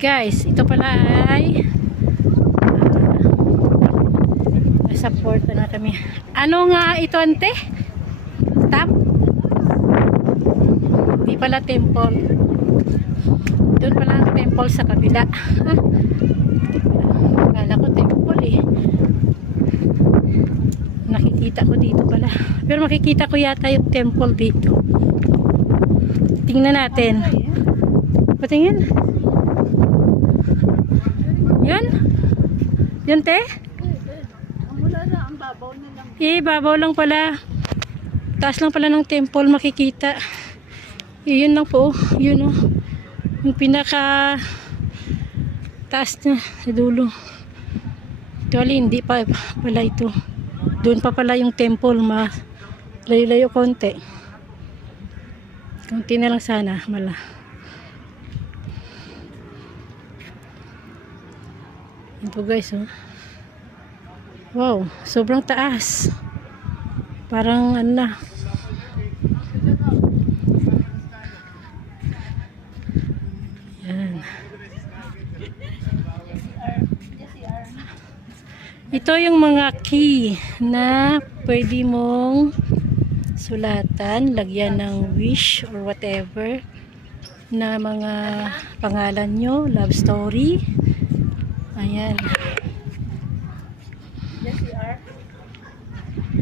Guys, ito pala ay nasa port na kami. Ano nga ito, ante? Stop? Di pala temple. Doon pala ang temple sa kabila. Akala ko temple eh. Nakikita ko dito pala. Pero makikita ko yata yung temple dito. Tingnan natin. Patingin. Yan? Yan, te? Wala na, ang babaw na lang. Babaw lang pala. Taas lang pala ng temple makikita. Yun lang po. Yun oh. Yung pinaka taas na sa dulo. Actually, hindi pa pala ito. Doon pa pala yung temple. Layo-layo konti. Konti na lang sana. Mala. Ito guys, oh. Wow, sobrang taas. Parang ano na. Yan. Ito yung mga key na pwede mong sulatan, lagyan ng wish or whatever na mga pangalan nyo, love story. Ayan.